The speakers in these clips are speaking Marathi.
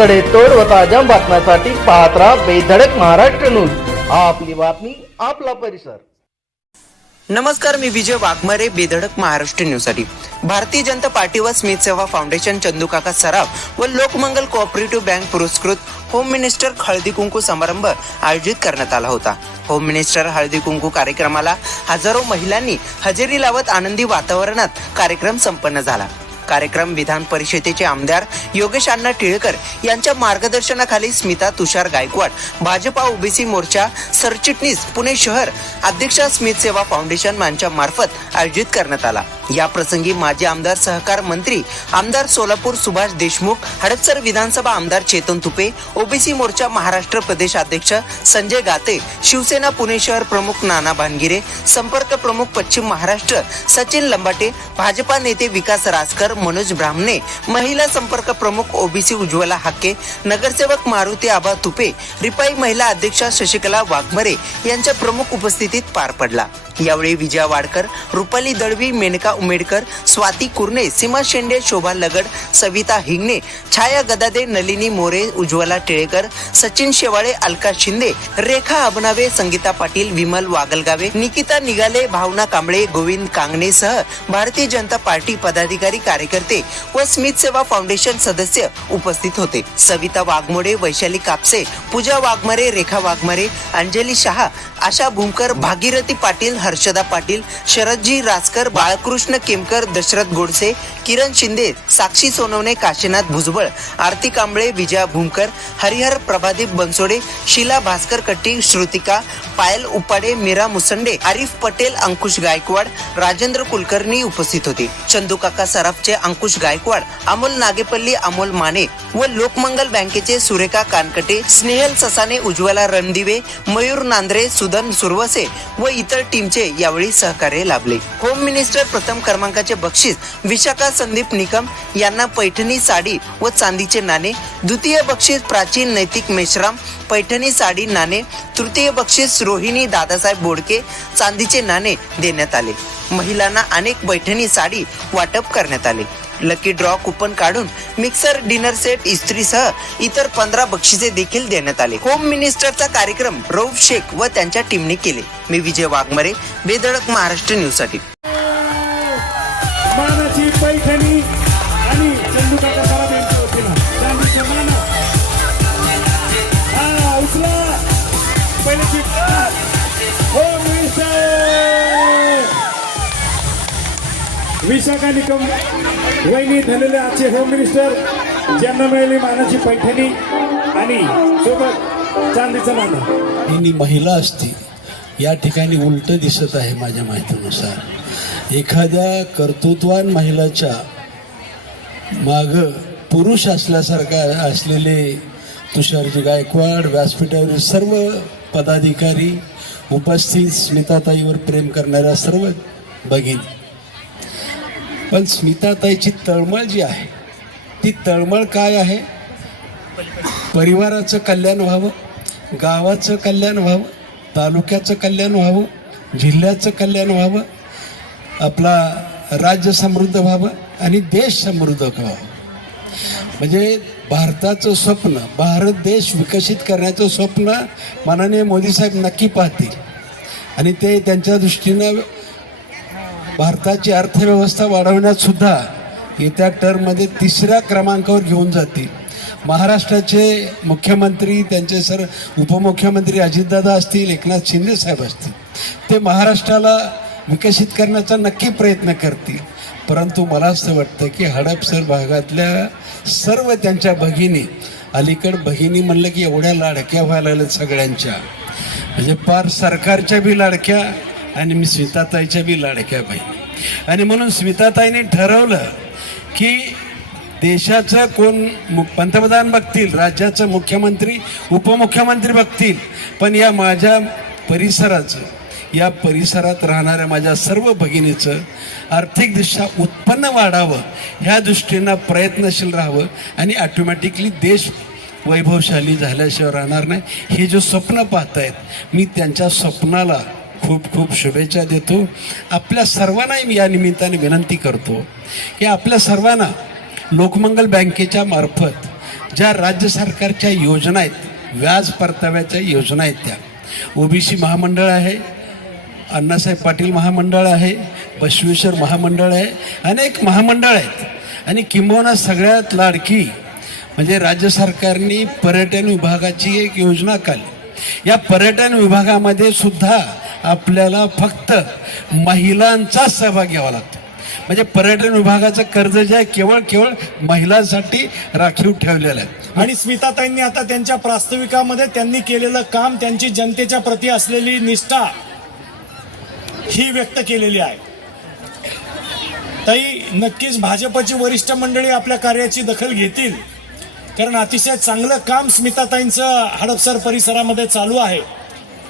सडेतोड व ताज्या बातम्यांसाठी पाहत राहा बेधडक महाराष्ट्र न्यूज. आपली बातमी आपला परिसर. नमस्कार मी विजय वाघमारे बेधडक महाराष्ट्र न्यूजसाठी. भारतीय जनता पार्टी व स्मित सेवा फाउंडेशन चंदुकाका सराफ व लोकमंगल कोऑपरेटिव्ह बँक पुरस्कृत होम मिनिस्टर हळदी कुंकू समारंभ आयोजित करण्यात आला होता. होम मिनिस्टर हळदी कुंकू कार्यक्रमाला हजारो महिलांनी हजेरी लावत आनंदी वातावरणात कार्यक्रम संपन्न झाला. कार्यक्रम विधान परिषदेचे आमदार योगेश अण्णा टिळकर यांच्या मार्गदर्शनाखाली स्मिता तुषार गायकवाड भाजपा ओबीसी मोर्चा सरचिटणीस पुणे शहर अध्यक्षा स्मित सेवा फाउंडेशन यांच्या मार्फत आयोजित करण्यात आला. या प्रसंगी माजी आमदार सहकार मंत्री आमदार सोलापूर सुभाष देशमुख हडपसर विधानसभा आमदार चेतन तुपे ओबीसी मोर्चा महाराष्ट्र प्रदेश अध्यक्ष संजय गाते शिवसेना पुणे शहर प्रमुख नाना भानगिरे संपर्क प्रमुख पश्चिम महाराष्ट्र सचिन लंबाटे भाजपा नेते विकास राजकर मनोज ब्राह्मणे महिला संपर्क प्रमुख ओबीसी उज्ज्वला हाके नगरसेवक मारुती आबा तुपे रिपाई महिला अध्यक्षा शशिकला वाघमरे यांच्या प्रमुख उपस्थितीत पार पडला. यावेळी विजया वाडकर रुपाली दळवी मेनका उमेडकर स्वाती कुर्णे सीमा शेंडे शोभा लगड सविता हिंगणे छाया गदादे नलिनी मोरे उज्ज्वला टिळेकर सचिन शेवाळे अलका शिंदे रेखा अबनावे संगीता पाटील विमल वागलगावे निकिता निघाले भावना कांबळे गोविंद कांगणे सह भारतीय जनता पार्टी पदाधिकारी कार्यकर्ते व स्मित सेवा फाउंडेशन सदस्य उपस्थित होते. सविता वाघमोडे वैशाली कापसे पूजा वाघमारे रेखा वाघमारे अंजली शहा आशा भूमकर भागीरथी पाटील हर्षदा पाटील शरदजी राजकर बाळकृष्ण कृष्ण केमकर दशरथ गोडसे किरण शिंदे साक्षी सोनवणे काशीनाथ भुजबळ आरती कांबळे विजया भूमकर हरिहर प्रभादीप बनसोडे शिला भास्कर कट्टी श्रुतिका पायल उपाडे मीरा मुसंडे आरिफ पटेल अंकुश गायकवाड राजेंद्र कुलकर्णी उपस्थित होते. चंदूकाका सराफचे अंकुश गायकवाड अमोल नागेपल्ली अमोल माने व लोकमंगल बँकेचे सुरेखा कानकटे स्नेहल ससाने उज्ज्वला रणदिवे मयूर नांद्रे सुदन सुरवसे व इतर टीमचे यावेळी सहकार्य लाभले. होम मिनिस्टर प्रथम क्रमांकाचे बक्षीस विशाखा संदीप निकम यांना पैठणी साडी व चांदीचे नाणे द्वितीय बक्षीस प्राचीन नैतिक मेश्राम पैठणी साडी नाणे तृतीय बक्षीस रोहिणी दादासाहेब बोडके चांदीचे नाणे देण्यात आले. महिलांना अनेक पैठणी साडी वाटप करण्यात आले. लकी ड्रॉ कुपन काढून मिक्सर डिनर सेट इस्त्रीसह इतर पंधरा बक्षिसे देखील देण्यात आले. होम मिनिस्टरचा कार्यक्रम रौफ शेख व त्यांच्या टीमने केले. मी विजय वाघमरे बेधडक महाराष्ट्र न्यूजसाठी मानाची पैठणी आणि चंदूकाका सराफ यांच्या वतीनं चांदीचे माना हा उचला. पहिले हो मिनिस्टर विशाखा निकम वहिनी धनले आजचे होम मिनिस्टर ज्यांना मिळाली मानाची पैठणी आणि सोबत चांदीचं नाणं. ही महिला असते. या ठिकाणी उलट दिसत आहे माझ्या माहितीनुसार. एखाद्या कर्तृत्वान महिलाच्या माग पुरुष असल्यासारखा असलेले तुषारजी गायकवाड व्यासपीठावरील सर्व पदाधिकारी उपस्थित स्मिताताईवर प्रेम करणाऱ्या सर्व भगिनी. पण स्मिताताईची तळमळ जी आहे ती तळमळ काय आहे? परिवाराचं कल्याण व्हावं गावाचं कल्याण व्हावं तालुक्याचं कल्याण व्हावं जिल्ह्याचं कल्याण व्हावं आपला राज्य समृद्ध व्हावं आणि देश समृद्ध व्हावं. म्हणजे भारताचं स्वप्न भारत देश विकसित करण्याचं स्वप्न माननीय मोदी साहेब नक्की पाहतील. आणि ते त्यांच्या दृष्टीनं भारताची अर्थव्यवस्था वाढवण्यात सुद्धा येत्या टर्ममध्ये तिसऱ्या क्रमांकावर घेऊन जातील. महाराष्ट्राचे मुख्यमंत्री त्यांचे सर उपमुख्यमंत्री अजितदादा असतील एकनाथ शिंदे साहेब असतील ते महाराष्ट्राला विकसित करण्याचा नक्की प्रयत्न करतील. परंतु मला असं वाटतं की हडपसर भागातल्या सर्व त्यांच्या भगिनी अलीकड भगिनी म्हणलं की एवढ्या लाडक्या व्हायला लागल्या सगळ्यांच्या. म्हणजे पार सरकारच्या बी लाडक्या आणि मी स्मिताताईच्या बी लाडक्या बहिणी. आणि म्हणून स्मिताताईने ठरवलं की देशाचं कोण मु- पंतप्रधान बघतील राज्याचं मुख्यमंत्री उपमुख्यमंत्री बघतील पण या माझ्या परिसराचं या परिसरात राहणाऱ्या माझ्या सर्व भगिनीचं आर्थिकदृष्ट्या उत्पन्न वाढावं ह्या दृष्टीनं प्रयत्नशील राहावं आणि ऑटोमॅटिकली देश वैभवशाली झाल्याशिवाय राहणार नाही. हे जे स्वप्न पाहतायत मी त्यांच्या स्वप्नाला खूप खूप शुभेच्छा देतो. आपल्या सर्वांनाही मी या निमित्ताने विनंती करतो की आपल्या सर्वांना लोकमंगल बँकेच्या मार्फत ज्या राज्य सरकारच्या योजना आहेत व्याज परताव्याच्या योजना आहेत त्या. ओबीसी महामंडळ आहे अण्णासाहेब पाटील महामंडळ आहे बसवेश्वर महामंडळ आहे अनेक महामंडळ आहेत. आणि किंबहुना सगळ्यात लाडकी म्हणजे राज्य सरकारने पर्यटन विभागाची एक योजना काढली या पर्यटन विभागामध्ये सुद्धा आपल्याला फक्त महिलांचा सहभाग घ्यावा लागतो. म्हणजे पर्यटन विभागाचं कर्ज जे आहे केवळ केवळ महिलांसाठी राखीव ठेवलेलं आहे. आणि स्मिताताईंनी आता त्यांच्या प्रास्ताविकामध्ये त्यांनी केलेलं काम त्यांची जनतेच्या प्रती असलेली निष्ठा ही व्यक्त केलेली आहे. ताई नक्कीच भाजपची वरिष्ठ मंडळी आपल्या कार्याची दखल घेतील. कारण अतिशय चांगलं काम स्मिताताईंचं हडपसर परिसरामध्ये चालू आहे.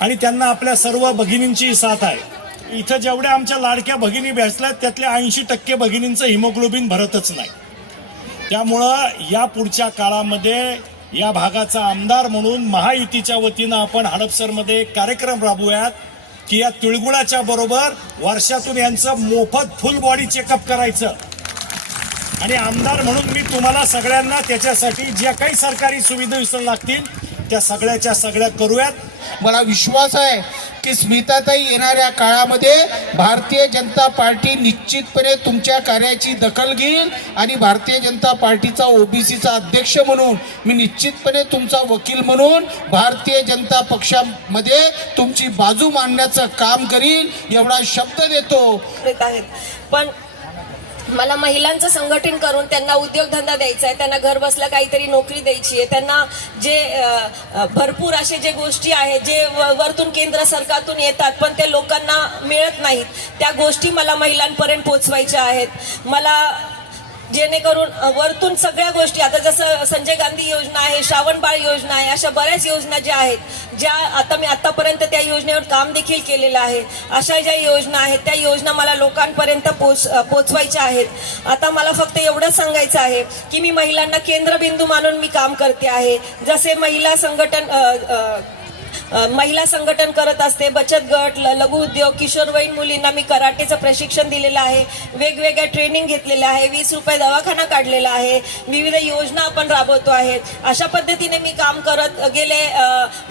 आणि त्यांना आपल्या सर्व भगिनींची साथ आहे. इथं जेवढ्या आमच्या लाडक्या भगिनी भेटल्यात त्यातल्या ऐंशी टक्के भगिनींचं हिमोग्लोबिन भरतच नाही. त्यामुळं या पुढच्या काळामध्ये या भागाचा आमदार म्हणून महायुतीच्या वतीनं आपण हडपसरमध्ये एक कार्यक्रम राबवूयात की या तिळगुळाच्या बरोबर वर्षातून यांचं मोफत फुल बॉडी चेकअप करायचं. आणि आमदार म्हणून मी तुम्हाला सगळ्यांना त्याच्यासाठी ज्या काही सरकारी सुविधा लागतील त्या सगळ्याच्या सगळ्या करूयात. मला विश्वास आहे की स्मिताताई येणाऱ्या काळामध्ये भारतीय जनता पार्टी निश्चितपणे तुमच्या कार्याची दखल घेईल आणि भारतीय जनता पार्टीचा ओबीसीचा अध्यक्ष म्हणून मी निश्चितपणे तुमचा वकील म्हणून भारतीय जनता पक्षामध्ये तुमची बाजू मांडण्याचं काम करील एवढा शब्द देतो. पण मला महिलांचं संघटन करून त्यांना उद्योगधंदा द्यायचा आहे त्यांना घर बसला काहीतरी नोकरी द्यायची आहे त्यांना जे भरपूर असे जे गोष्टी आहेत जे व- वरतून केंद्र सरकारतून येतात पण ते लोकांना मिळत नाहीत. त्या गोष्टी मला महिलांपर्यंत पोचवायच्या आहेत. मला जेणेकरून वरतून सगळ्या गोष्टी आता जसं संजय गांधी योजना आहे श्रावणबाळ योजना आहे अशा बऱ्याच योजना ज्या आहेत ज्या आता मी आतापर्यंत त्या योजनेवर काम देखील केलेलं आहे. अशा ज्या योजना आहेत त्या योजना मला लोकांपर्यंत पोच पोचवायच्या आहेत. आता मला फक्त एवढंच सांगायचं आहे की मी महिलांना केंद्रबिंदू मानून मी काम करते आहे. जसे महिला संघटन महिला संघटन करत असते बचत गट ल- लघु उद्योग किशोरवयीन मुलींना मी कराटेचं प्रशिक्षण दिलेलं आहे. वेगवेगळ्या ट्रेनिंग घेतलेल्या आहे वीस रुपये दवाखाना काढलेला आहे विविध योजना आपण राबवतो आहेत. अशा पद्धतीने मी काम करत गेले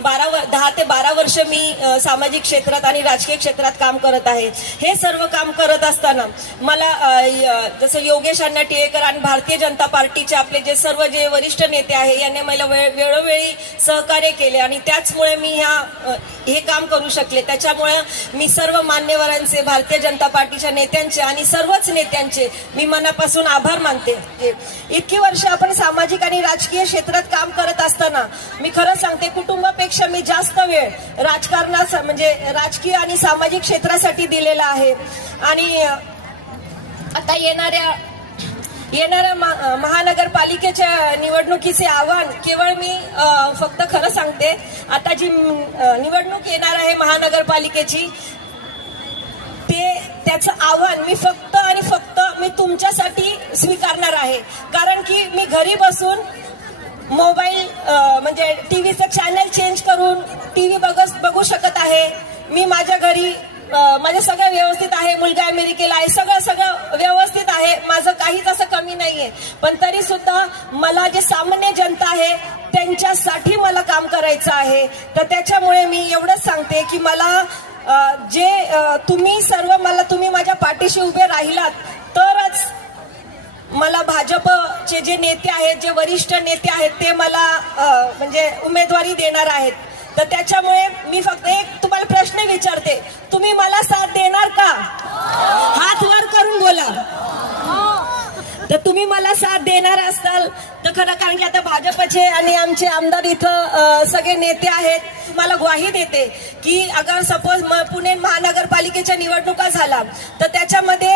बारा व दहा ते बारा वर्ष मी सामाजिक क्षेत्रात आणि राजकीय क्षेत्रात काम करत आहे. हे सर्व काम करत असताना मला य- जसं योगेश अण्णा टिळेकर आणि भारतीय जनता पार्टीचे आपले जे सर्व जे वरिष्ठ नेते आहे यांनी मला वेळोवेळी सहकार्य केले आणि त्याचमुळे मी ह्या हे काम करू शकले. त्याच्यामुळे मी सर्व मान्यवरांचे भारतीय जनता पार्टीच्या नेत्यांचे आणि सर्वच नेत्यांचे मी मनापासून आभार मानते. इतकी वर्ष आपण सामाजिक आणि राजकीय क्षेत्रात काम करत असताना मी खरं सांगते कुटुंबापेक्षा मी जास्त वेळ राजकारणास म्हणजे राजकीय आणि सामाजिक क्षेत्रासाठी दिलेला आहे. आणि आता येणाऱ्या येणाऱ्या महानगरपालिकेच्या निवडणुकीचे आव्हान केवळ मी फक्त खरं सांगते. आता जी निवडणूक येणार आहे महानगरपालिकेची ते त्याचं आव्हान मी फक्त आणि फक्त मी तुमच्यासाठी स्वीकारणार आहे. कारण की मी घरी बसून मोबाईल म्हणजे टी व्हीचं चॅनल चेंज करून टी व्ही बघत बघू शकत आहे. मी माझ्या घरी अ, माझं सगळं व्यवस्थित आहे. मुलगा अमेरिकेला आहे. सगळं सगळं व्यवस्थित पण तरी सुद्धा मला जे सामान्य जनता आहे त्यांच्यासाठी मला काम करायचं आहे. तर त्याच्यामुळे मी एवढंच सांगते की मला जे तुम्ही सर्व मला तुम्ही माझ्या पाठीशी उभे राहिलात तरच मला भाजपचे जे नेते आहेत जे वरिष्ठ नेते आहेत ते मला म्हणजे उमेदवारी देणार आहेत. तर त्याच्यामुळे मी फक्त एक तुम्हाला प्रश्न विचारते. तुम्ही मला साथ देणार का? हात वर करून बोला. तर तुम्ही मला साथ देणार असाल. तर खरं कारण की आता भाजपचे आणि आमचे आमदार इथं सगळे नेते आहेत. मला ग्वाही देते की अगर सपोज पुणे महानगरपालिकेच्या निवडणुका झाला तर त्याच्यामध्ये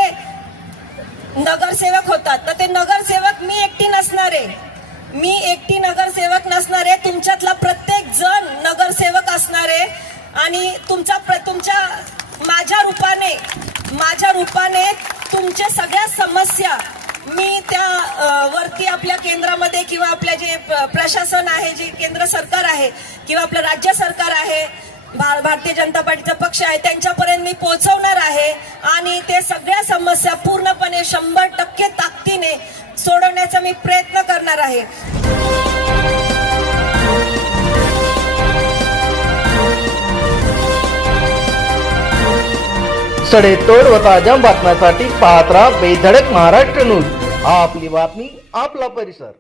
नगरसेवक होतात. तर ते नगरसेवक मी एकटी नसणार. आहे मी एकटी नगरसेवक नसणार. आहे तुमच्यातला प्रत्येक जण नगरसेवक असणार. आहे आणि तुमचा प्र- तुमच्या माझ्या रूपाने माझ्या रूपाने तुमच्या सगळ्या समस्या मी त्या वरती आपल्या केंद्रामध्ये किंवा आपल्या जे प्रशासन आहे जे केंद्र सरकार आहे किंवा आपलं राज्य सरकार आहे भारतीय जनता पार्टीचा पक्ष आहे त्यांच्यापर्यंत मी पोहोचवणार आहे. आणि ते सगळ्या समस्या पूर्णपणे शंभर टक्के ताकदीने सोडवण्याचा मी प्रयत्न करणार आहे. सडेतोड व ताज्या बातम्यांसाठी पाहत राहा बेधडक महाराष्ट्र न्यूज. आपली बातमी आपला परिसर.